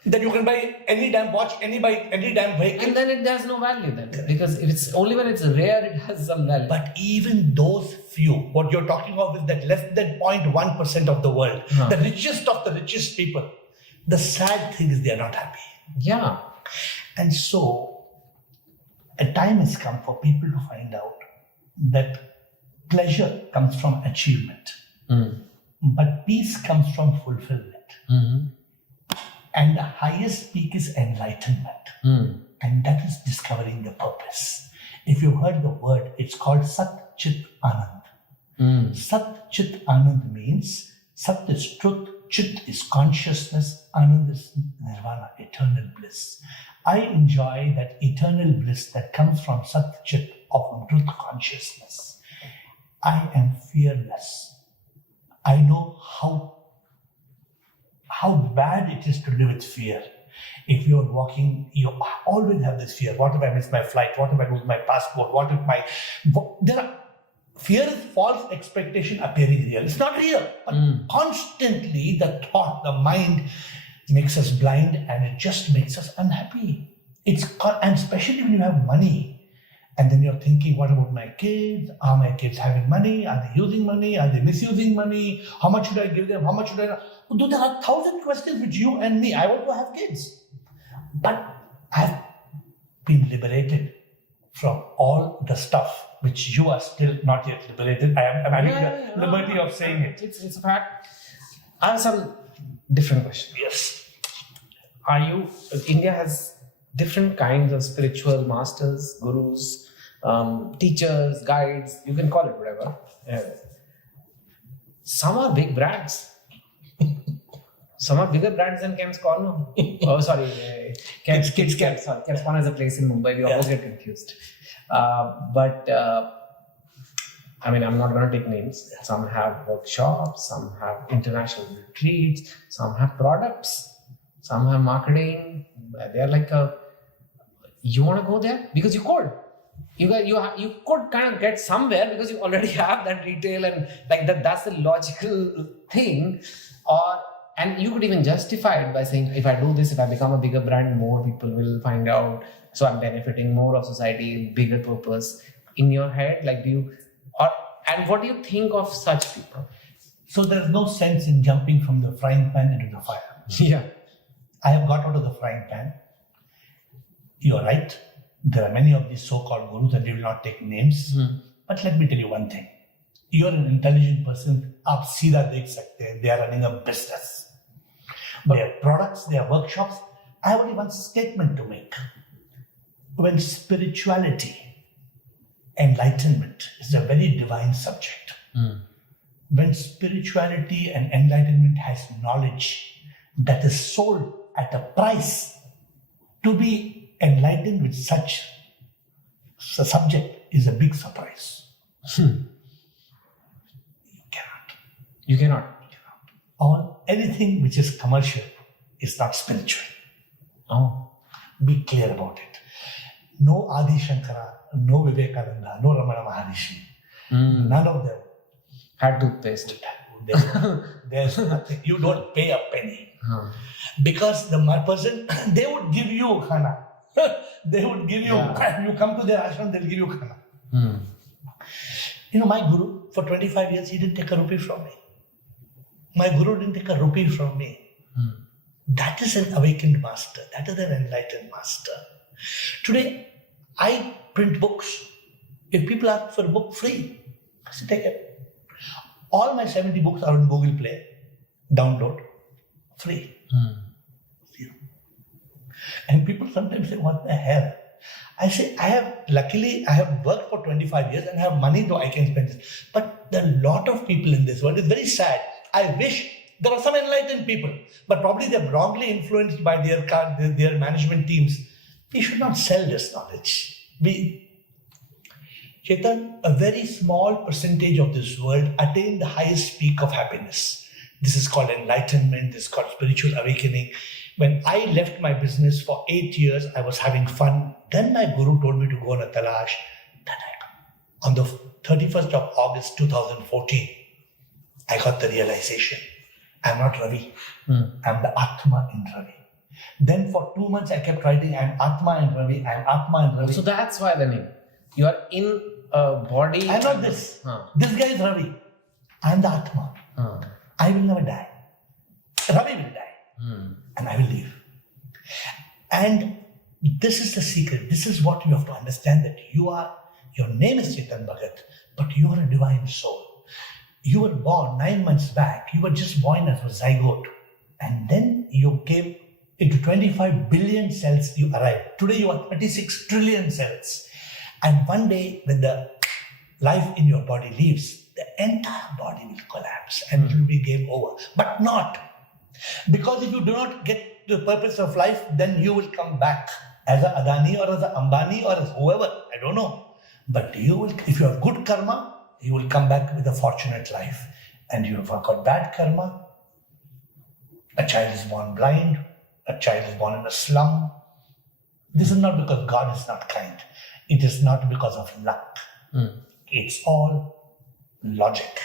that you can buy any damn watch, any damn vehicle. And then it has no value then. Because if it's only when it's rare, it has some value. But even those few, what you're talking of is that less than 0.1% of the world, the richest of the richest people, the sad thing is they are not happy. Yeah. And so, a time has come for people to find out that pleasure comes from achievement, but peace comes from fulfillment. And the highest peak is enlightenment. And that is discovering the purpose. If you've heard the word, it's called Sat Chit Anand. Sat Chit Anand means Sat is truth, Chit is consciousness, Anand is nirvana, eternal bliss. I enjoy that eternal bliss that comes from Sat Chit, or from truth consciousness. I am fearless. I know how bad it is to live with fear. If you're walking, you always have this fear. What if I miss my flight? What if I lose my passport? Fear is false expectation appearing real. It's not real. But constantly the thought, the mind makes us blind, and it just makes us unhappy. And especially when you have money, and then you're thinking, what about my kids? Are my kids having money? Are they using money? Are they misusing money? How much should I give them? How much should I not? There are 1,000 questions which you and me, I want to have kids. But I've been liberated from all the stuff which you are still not yet liberated. I'm having the liberty of saying it. It's a fact. I have some different questions. Yes. India has different kinds of spiritual masters, gurus, teachers, guides, you can call it whatever. Some are big brands. Some are bigger brands than Kemp's Corner. Oh, sorry. Kemp's Corner. Sorry, Kemp's Corner is a place in Mumbai. We always get confused. I'm not going to take names. Some have workshops, some have international retreats, some have products, some have marketing. They're like you want to go there? Because you could. You could kind of get somewhere because you already have that retail, and like that's the logical thing. And you could even justify it by saying, if I do this, if I become a bigger brand, more people will find out. So I'm benefiting more of society, bigger purpose. In your head, and what do you think of such people? So there's no sense in jumping from the frying pan into the fire. Yeah. I have got out of the frying pan. You're right. There are many of these so-called gurus, and they will not take names. But let me tell you one thing. you're an intelligent person, आप सीधा देख सकते हैं, they are running a business. They have products, they have workshops. I have only one statement to make. When spirituality, enlightenment is a very divine subject. When spirituality and enlightenment has knowledge that is sold at a price, to be enlightened with such a subject is a big surprise. You cannot. Or anything which is commercial is not spiritual. Oh. Be clear about it. No Adi Shankara, no Vivekananda, no Ramana Maharishi. None of them. Had toothpaste. There's nothing. You don't pay a penny. Because the person, they would give you khana. They would give you, you come to their ashram, they'll give you khana. You know, my guru, for 25 years, he didn't take a rupee from me. My guru didn't take a rupee from me. That is an awakened master. That is an enlightened master. Today, I print books. If people ask for a book free, I say take it. All my 70 books are on Google Play. Download. Free. And people sometimes say, what the hell? I say, luckily, I have worked for 25 years and have money though I can spend this. But there are a lot of people in this world. It's very sad. I wish there are some enlightened people, but probably they're wrongly influenced by their management teams. We should not sell this knowledge. Chetan, a very small percentage of this world attain the highest peak of happiness. This is called enlightenment. This is called spiritual awakening. When I left my business for 8 years, I was having fun. Then my guru told me to go on a talash. On the 31st of August 2014, I got the realization. I'm not Ravi. I'm the Atma in Ravi. Then for 2 months, I kept writing, I'm Atma in Ravi, I'm Atma in Ravi. So that's why the name. You are in a body. I'm not this. This guy is Ravi. I'm the Atma. I will never die. Ravi will die. And I will leave. And this is the secret. This is what you have to understand, that your name is Chetan Bhagat, but you are a divine soul. You were born 9 months back. You were just born as a zygote. And then you came into 25 billion cells, you arrived. Today you are 36 trillion cells. And one day when the life in your body leaves, the entire body will collapse and it will be game over. But not. Because if you do not get the purpose of life, then you will come back as a Adani or as a Ambani or as whoever. I don't know. But you will, if you have good karma, you will come back with a fortunate life. And you have got bad karma. A child is born blind. A child is born in a slum. This is not because God is not kind. It is not because of luck. It's all logic.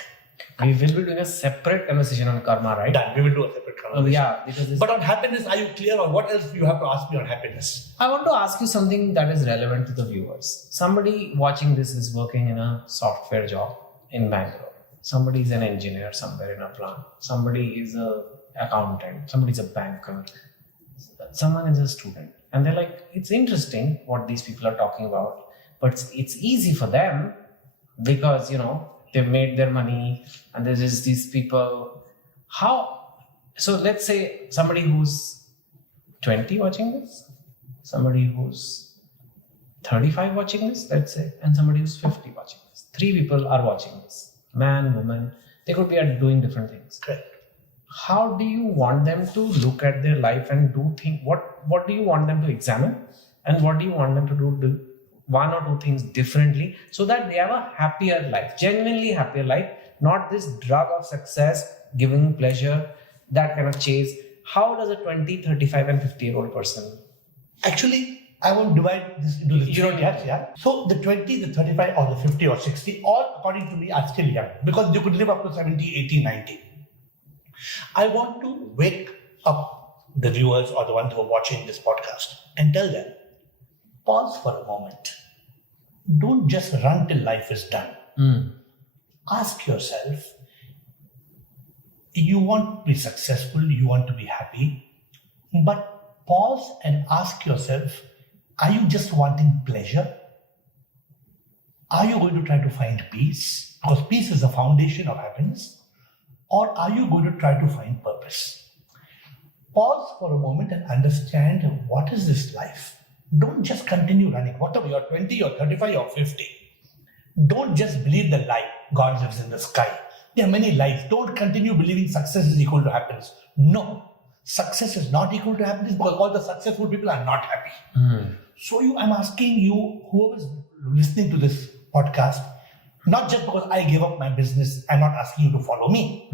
We will be doing a separate conversation on karma, right? Done. We will do a separate conversation. Yeah, because but on happiness, are you clear, or what else do you have to ask me on happiness? I want to ask you something that is relevant to the viewers. Somebody watching this is working in a software job in Bangalore. Somebody is an engineer somewhere in a plant. Somebody is an accountant. Somebody is a banker. Someone is a student. And they're like, it's interesting what these people are talking about, but it's easy for them because, they've made their money and there's just these people. So let's say somebody who's 20 watching this, somebody who's 35 watching this, let's say, and somebody who's 50 watching this. 3 people are watching this. Man, woman, they could be doing different things. Correct. How do you want them to look at their life and do things? What do you want them to examine? And what do you want them to do 1 or 2 things differently so that they have a happier life, genuinely happier life, not this drug of success, giving pleasure, that kind of chase. How does a 20, 35 and 50-year-old person? Actually, I won't divide this into the You don't gaps, yeah. So the 20, the 35 or the 50 or 60, all according to me are still young because you could live up to 70, 80, 90. I want to wake up the viewers or the ones who are watching this podcast and tell them, pause for a moment. Don't just run till life is done. Ask yourself, you want to be successful, you want to be happy, but pause and ask yourself, are you just wanting pleasure? Are you going to try to find peace? Because peace is the foundation of happiness. Or are you going to try to find purpose? Pause for a moment and understand, what is this life? Don't just continue running. Whatever, you're 20 or 35 or 50. Don't just believe the lie, God lives in the sky. There are many lies. Don't continue believing success is equal to happiness. No, success is not equal to happiness because all the successful people are not happy. So I'm asking you, whoever is listening to this podcast, not just because I gave up my business, I'm not asking you to follow me,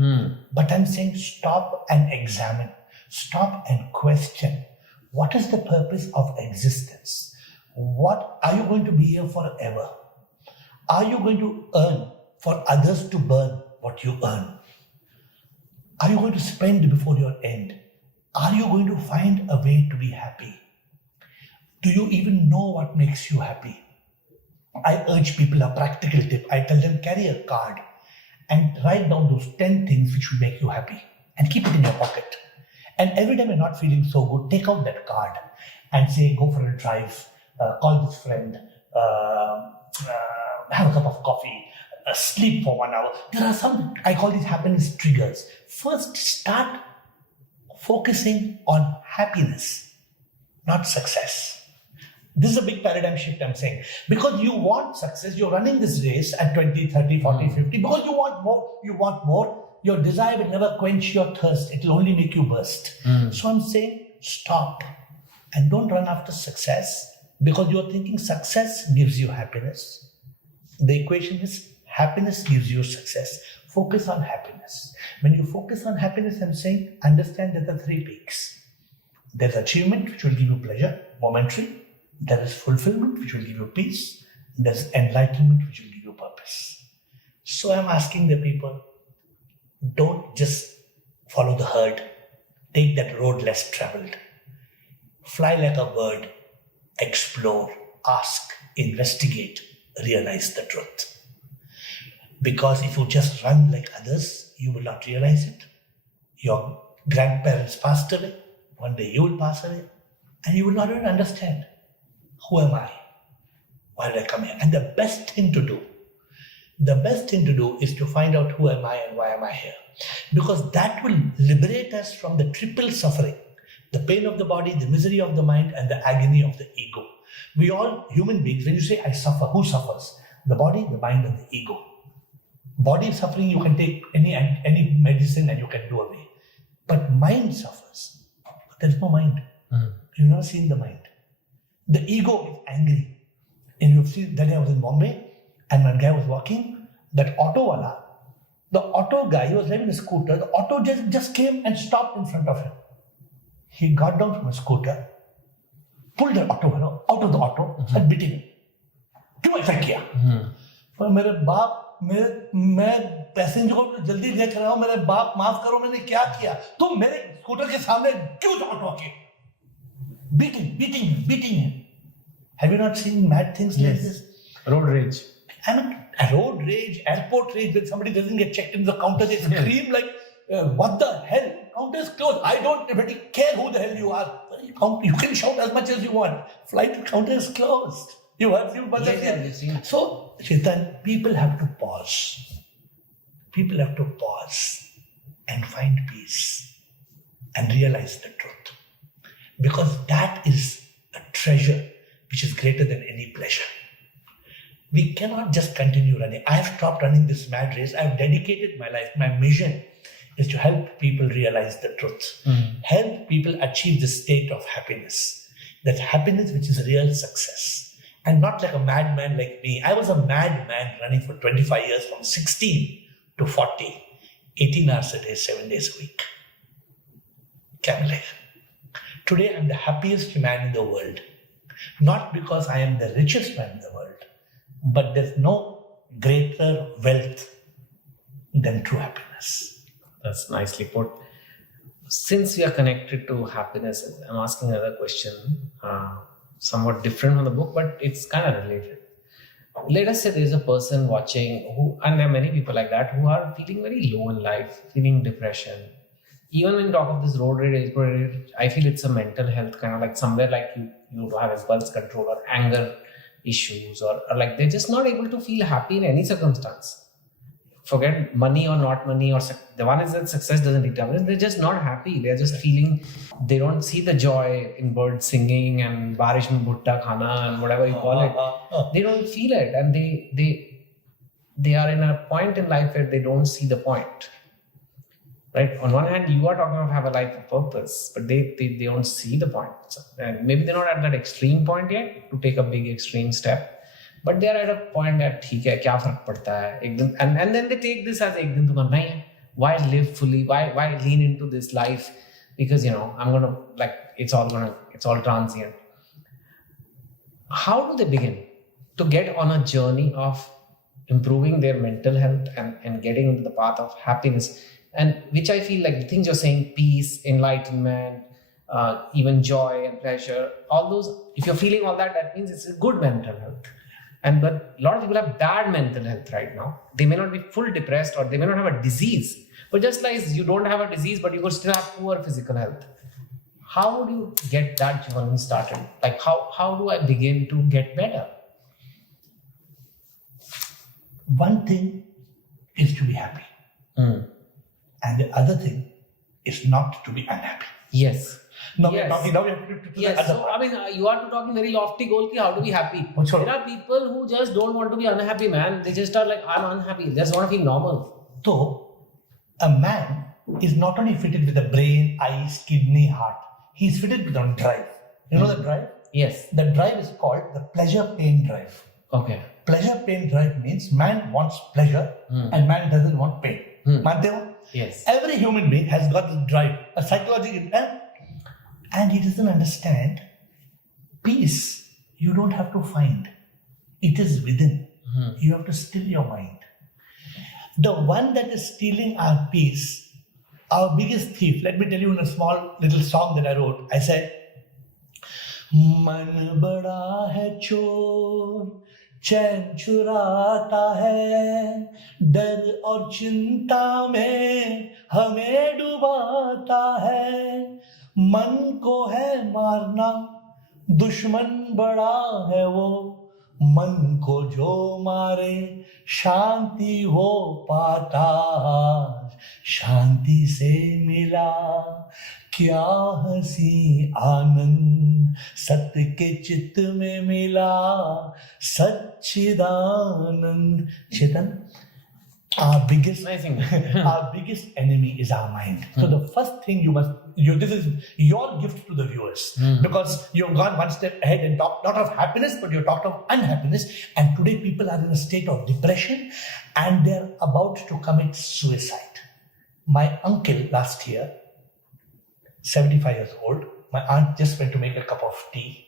but I'm saying stop and examine. Stop and question. What is the purpose of existence? What are you going to be here forever? Are you going to earn for others to burn what you earn? Are you going to spend before your end? Are you going to find a way to be happy? Do you even know what makes you happy? I urge people a practical tip. I tell them, carry a card and write down those 10 things which will make you happy and keep it in your pocket. And every time you're not feeling so good, take out that card and say, go for a drive, call this friend, have a cup of coffee, sleep for 1 hour. There are some, I call these happiness triggers. First, start focusing on happiness, not success. This is a big paradigm shift I'm saying. Because you want success, you're running this race at 20, 30, 40, 50, because you want more. Your desire will never quench your thirst. It will only make you burst. So I'm saying, stop and don't run after success because you're thinking success gives you happiness. The equation is happiness gives you success. Focus on happiness. When you focus on happiness, I'm saying, understand that there are 3 peaks. There's achievement, which will give you pleasure, momentary. There is fulfillment, which will give you peace. There's enlightenment, which will give you purpose. So I'm asking the people, don't just follow the herd. Take that road less traveled. Fly like a bird. Explore, ask, investigate, realize the truth. Because if you just run like others, you will not realize it. Your grandparents passed away. One day you will pass away. And you will not even understand. Who am I? Why did I come here? And the best thing to do is to find out who am I and why am I here. Because that will liberate us from the triple suffering. The pain of the body, the misery of the mind, and the agony of the ego. We all, human beings, when you say I suffer, who suffers? The body, the mind, and the ego. Body suffering, you can take any medicine and you can do away. But mind suffers. But there is no mind. You've never seen the mind. The ego is angry. And you've seen that day I was in Bombay and one guy was walking, that auto wala, the auto guy, he was driving a scooter, the auto just came and stopped in front of him. He got down from his scooter, pulled the auto out of the auto, and beating him. क्यों ऐसा किया? पर मेरे बाप, मैं passenger को जल्दी लेकर आया हूं, मेरे बाप माफ करो, मैंने क्या किया? तुम मेरे स्कूटर के सामने क्यों ऑटो आके? Beating him. Have you not seen mad things like this? Road rage. I mean, road rage, airport rage, when somebody doesn't get checked in the counter, they scream like, what the hell? Counter is closed. I don't really care who the hell you are. You can shout as much as you want. Flight counter is closed. You have few buzzers. So, Chetan, people have to pause. People have to pause and find peace and realize the truth. Because that is a treasure which is greater than any pleasure. We cannot just continue running. I have stopped running this mad race. I have dedicated my life. My mission is to help people realize the truth. Help people achieve the state of happiness. That happiness which is real success. And not like a madman like me. I was a madman running for 25 years from 16 to 40. 18 hours a day, 7 days a week. Today I'm the happiest man in the world. Not because I am the richest man in the world, but there's no greater wealth than true happiness. That's nicely put. Since we are connected to happiness, I'm asking another question, somewhat different from the book, but it's kind of related. Let us say there's a person watching who, and there are many people like that, who are feeling very low in life, feeling depression. Even when you talk of this road rage, I feel it's a mental health kind of like somewhere like you have impulse control or anger issues or like they're just not able to feel happy in any circumstance. forget money or not money, or the one is that success doesn't determine it. They're just not happy. They're just feeling, they don't see the joy in birds singing and barish mein bhutta khana and whatever you call it. They don't feel it, and they are in a point in life where they don't see the point. Right? On one hand, you are talking of have a life of purpose, but they don't see the point. So, and maybe they're not at that extreme point yet to take a big extreme step. But they are at a point that ठीक है क्या फर्क पड़ता है एक दिन, and then they take this as एक दिन तो करना ही है. Why live fully? Why lean into this life? Because I'm gonna, like, it's all transient. How do they begin to get on a journey of improving their mental health and getting into the path of happiness? And which I feel like the things you're saying, peace, enlightenment, even joy and pleasure, all those, if you're feeling all that, that means it's a good mental health. But a lot of people have bad mental health right now. They may not be full depressed, or they may not have a disease. But just like you don't have a disease, but you could still have poor physical health. How do you get that journey started? Like how do I begin to get better? One thing is to be happy. And the other thing is not to be unhappy. Yes. Now yes. we have to yes. the other So, part. You are talking very lofty goal ki how to be happy. Sure. There are people who just don't want to be unhappy, man. They just are like, I'm unhappy. They just want to feel normal. So, a man is not only fitted with a brain, eyes, kidney, heart. He's fitted with a drive. You know the drive? Yes. The drive is called the pleasure-pain drive. Okay. Pleasure-pain drive means man wants pleasure and man doesn't want pain. Mante ho? Yes. Every human being has got this drive, a psychological, and he doesn't understand peace. You don't have to find. It is within. You have to still your mind. The one that is stealing our peace, our biggest thief, let me tell you in a small little song that I wrote. I said, मन बड़ा है चोर चैन चुराता है डर और चिंता में हमें डुबाता है मन को है मारना दुश्मन बड़ा है वो मन को जो मारे शांति हो पाता शांति से मिला क्या हंसी आनंद सत्य के चित्त में मिला सच्चिदानंद. Chetan, our biggest enemy is our mind. So the first thing this is your gift to the viewers, because you've gone one step ahead and talked not of happiness, but you talked of unhappiness. And today people are in a state of depression and they're about to commit suicide. My uncle last year, 75 years old, my aunt just went to make a cup of tea.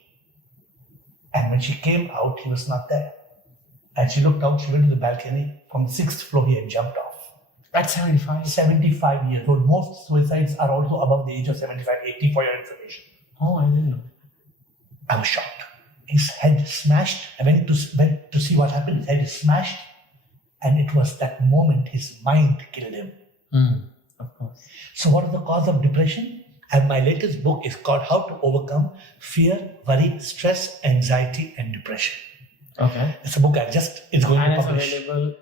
And when she came out, he was not there. And she looked out, she went to the balcony. From the 6th floor, he had jumped off. At 75? 75 years old. Most suicides are also above the age of 75, 80 for your information. Oh, I didn't know. I was shocked. His head smashed. I went to see what happened. His head is smashed. And it was that moment his mind killed him. Of course. So what is the cause of depression? And my latest book is called How to Overcome Fear, Worry, Stress, Anxiety and Depression. Okay. It's a book it's going to publish. It's available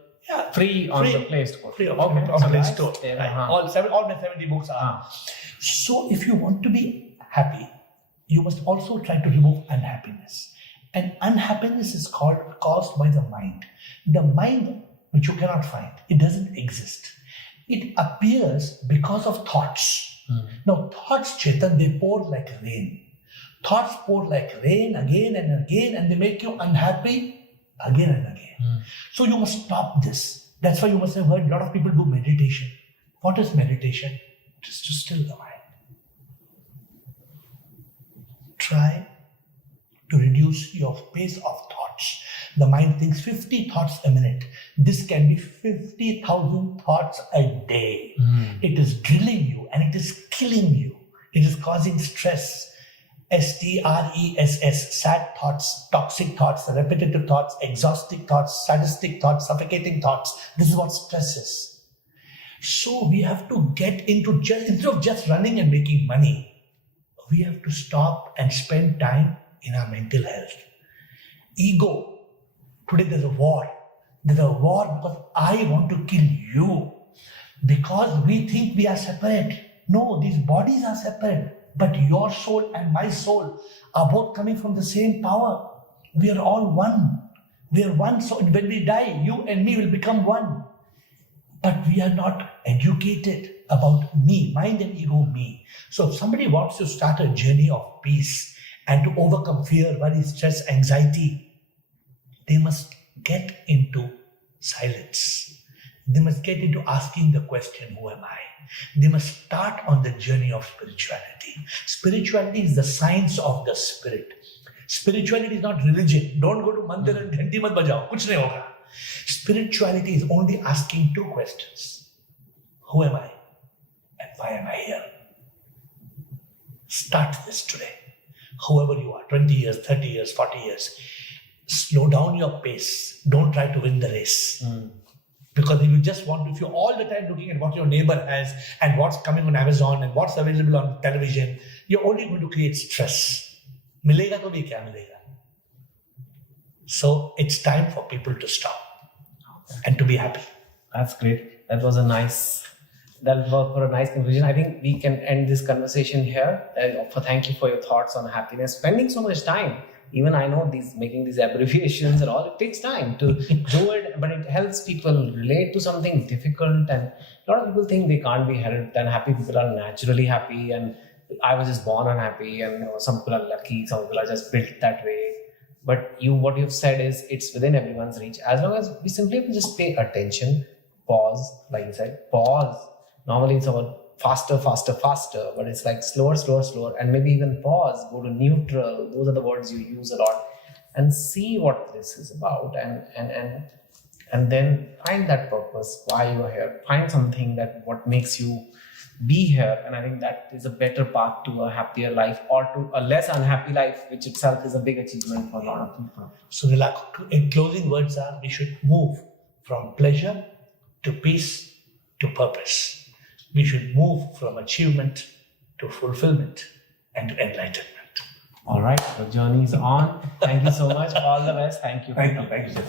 free on the Play Store. Free on the Play Store. Right. All my 70 books are. So if you want to be happy, you must also try to remove unhappiness. And unhappiness is caused by the mind. The mind, which you cannot find, it doesn't exist. It appears because of thoughts. Now thoughts, Chetan, they pour like rain. Thoughts pour like rain again and again, and they make you unhappy again and again. So you must stop this. That's why you must have heard a lot of people do meditation. What is meditation? It is to still the mind. Try to reduce your pace of thoughts. The mind thinks 50 thoughts a minute. This can be 50,000 thoughts a day. It is drilling you and it is killing you. It is causing stress. STRESS, sad thoughts, toxic thoughts, repetitive thoughts, exhausting thoughts, sadistic thoughts, suffocating thoughts. This is what stress is. So we have to get into, instead of just running and making money, we have to stop and spend time in our mental health. Ego. Today there's a war. There's a war because I want to kill you. Because we think we are separate. No, these bodies are separate. But your soul and my soul are both coming from the same power. We are all one. We are one. So when we die, you and me will become one. But we are not educated about me, mind and ego, me. So if somebody wants to start a journey of peace and to overcome fear, worry, stress, anxiety, they must get into silence. They must get into asking the question, who am I? They must start on the journey of spirituality. Spirituality is the science of the spirit. Spirituality is not religion. Don't go to mandir and ghanti mat bajao. Kuch nahi hoga. Spirituality is only asking two questions. Who am I? And why am I here? Start this today. Whoever you are, 20 years, 30 years, 40 years, slow down your pace. Don't try to win the race. Because if you're all the time looking at what your neighbor has and what's coming on Amazon and what's available on television, you're only going to create stress. Milega to bhi kya milega? So it's time for people to stop and to be happy. That's great. That was a nice conclusion. I think we can end this conversation here. Thank you for your thoughts on happiness. Spending so much time. Even I know making these abbreviations and all, it takes time to do it, but it helps people relate to something difficult. And a lot of people think they can't be helped, and happy people are naturally happy. And I was just born unhappy, and some people are lucky, some people are just built that way. But what you've said is it's within everyone's reach. As long as we simply have to just pay attention, pause, like you said, pause. Normally it's about faster, but it's like slower, and maybe even pause, go to neutral. Those are the words you use a lot, and see what this is about, and then find that purpose, why you are here. Find something what makes you be here, and I think that is a better path to a happier life, or to a less unhappy life, which itself is a big achievement for a lot of people. So in closing words are, we should move from pleasure to peace to purpose. We should move from achievement to fulfillment and to enlightenment. All right, the journey is on. Thank you so much. All the best. Thank you. Thank you.